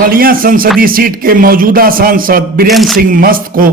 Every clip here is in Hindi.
बलिया संसदीय सीट के मौजूदा सांसद बीरेंद्र सिंह मस्त को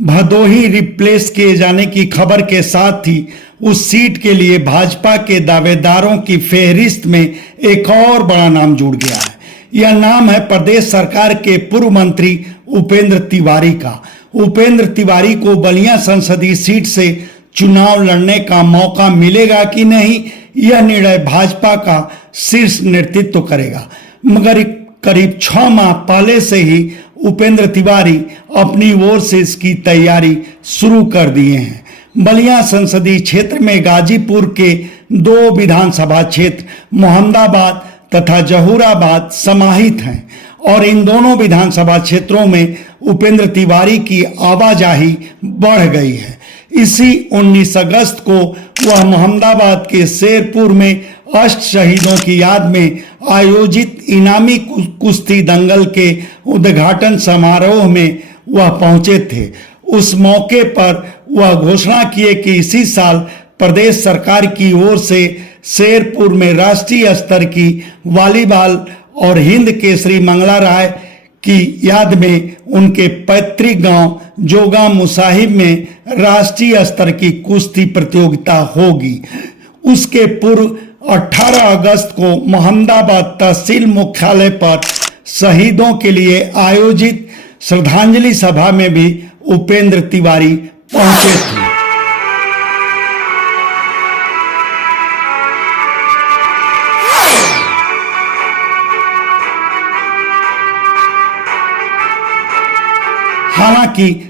भदोही रिप्लेस किए जाने की खबर के साथ ही उस सीट के लिए भाजपा के दावेदारों की फेहरिस्त में एक और बड़ा नाम जुड़ गया है। यह नाम है प्रदेश सरकार के पूर्व मंत्री उपेंद्र तिवारी का। उपेंद्र तिवारी को बलिया संसदीय सीट से चुनाव लड़ने का मौका मिलेगा कि नहीं, यह निर्णय भाजपा का शीर्ष नेतृत्व करेगा। मगर करीब 6 माह पहले से ही उपेंद्र तिवारी अपनी ओर से इसकी तैयारी शुरू कर दिए हैं। बलिया संसदीय क्षेत्र में गाजीपुर के 2 विधानसभा क्षेत्र मोहम्मदाबाद तथा जहूराबाद समाहित हैं और इन दोनों विधानसभा क्षेत्रों में उपेंद्र तिवारी की आवाजाही बढ़ गई है। इसी 19 अगस्त को वह मोहम्मदाबाद के शेरपुर में अष्ट शहीदों की याद में आयोजित इनामी कुश्ती दंगल के उद्घाटन समारोह में वह पहुंचे थे। उस मौके पर वह घोषणा किए कि इसी साल प्रदेश सरकार की ओर से शेरपुर में राष्ट्रीय स्तर की वॉलीबॉल और हिंद केसरी मंगला राय की याद में उनके पैतृक गांव जोगा मुसाहिब में राष्ट्रीय स्तर की कुश्ती प्रतियोगिता होगी। उसके पूर्व 18 अगस्त को मोहम्मदाबाद तहसील मुख्यालय पर शहीदों के लिए आयोजित श्रद्धांजलि सभा में भी उपेंद्र तिवारी पहुंचे थे। हालांकि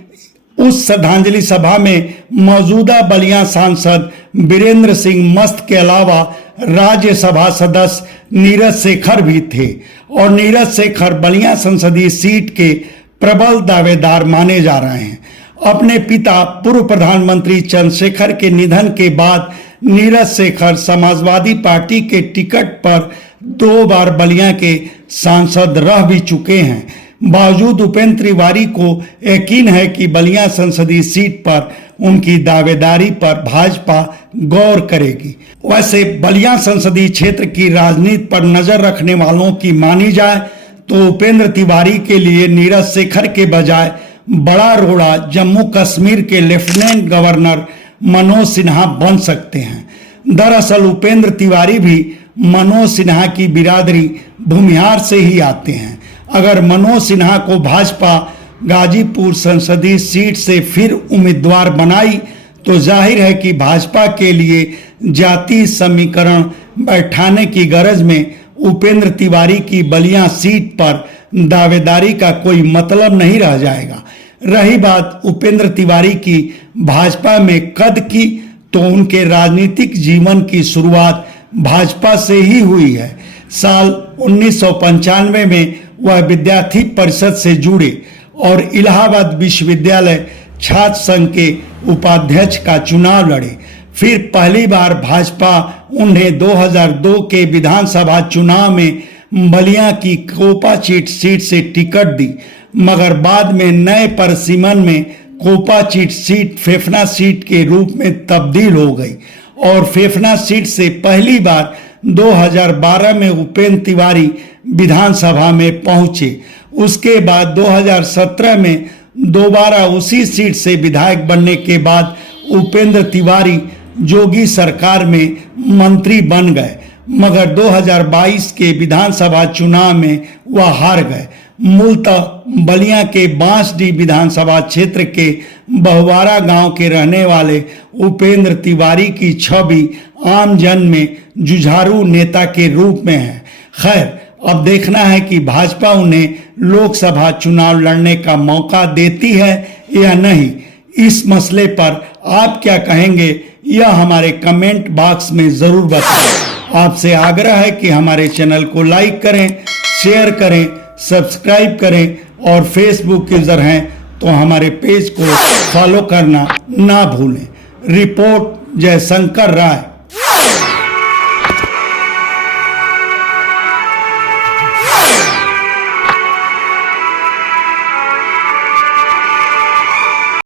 उस श्रद्धांजलि सभा में मौजूदा बलिया सांसद बीरेंद्र सिंह मस्त के अलावा राज्यसभा सदस्य नीरज शेखर भी थे और नीरज शेखर बलिया संसदीय सीट के प्रबल दावेदार माने जा रहे हैं। अपने पिता पूर्व प्रधानमंत्री चंद्रशेखर के निधन के बाद नीरज शेखर समाजवादी पार्टी के टिकट पर 2 बार बलिया के सांसद रह भी चुके हैं। बावजूद उपेंद्र तिवारी को यकीन है कि बलिया संसदीय सीट पर उनकी दावेदारी पर भाजपा गौर करेगी। वैसे बलिया संसदीय क्षेत्र की राजनीति पर नजर रखने वालों की मानी जाए तो उपेंद्र तिवारी के लिए नीरज शेखर के बजाय बड़ा रोड़ा जम्मू कश्मीर के लेफ्टिनेंट गवर्नर मनोज सिन्हा बन सकते हैं। दरअसल उपेंद्र तिवारी भी मनोज सिन्हा की बिरादरी भूमिहार से ही आते हैं। अगर मनोज सिन्हा को भाजपा गाजीपुर संसदीय सीट से फिर उम्मीदवार बनाई तो जाहिर है कि भाजपा के लिए जातीय समीकरण बैठाने की गरज में उपेंद्र तिवारी की बलिया सीट पर दावेदारी का कोई मतलब नहीं रह जाएगा। रही बात उपेंद्र तिवारी की भाजपा में कद की, तो उनके राजनीतिक जीवन की शुरुआत भाजपा से ही हुई है। साल 1995 में वह विद्यार्थी परिषद से जुड़े और इलाहाबाद विश्वविद्यालय छात्र संघ के उपाध्यक्ष का चुनाव लड़े। फिर पहली बार भाजपा उन्हें 2002 के विधानसभा चुनाव में बलिया की कोपाचीट सीट से टिकट दी, मगर बाद में नए परिसीमन में कोपाचीट सीट फेफना सीट के रूप में तब्दील हो गई और फेफना सीट से पहली बार 2012 में उपेंद्र तिवारी विधानसभा में पहुंचे। उसके बाद 2017 में दोबारा उसी सीट से विधायक बनने के बाद उपेंद्र तिवारी जोगी सरकार में मंत्री बन गए, मगर 2022 के विधानसभा चुनाव में वह हार गए। मूलतः बलिया के बांसडीह विधानसभा क्षेत्र के बहुवारा गांव के रहने वाले उपेंद्र तिवारी की छवि आम जन में जुझारू नेता के रूप में है। खैर, अब देखना है कि भाजपा उन्हें लोकसभा चुनाव लड़ने का मौका देती है या नहीं। इस मसले पर आप क्या कहेंगे, यह हमारे कमेंट बॉक्स में जरूर बताएं। आपसे आग्रह है कि हमारे चैनल को लाइक करें, शेयर करें, सब्सक्राइब करें और फेसबुक यूजर हैं तो हमारे पेज को फॉलो करना ना भूलें। रिपोर्ट जयशंकर राय।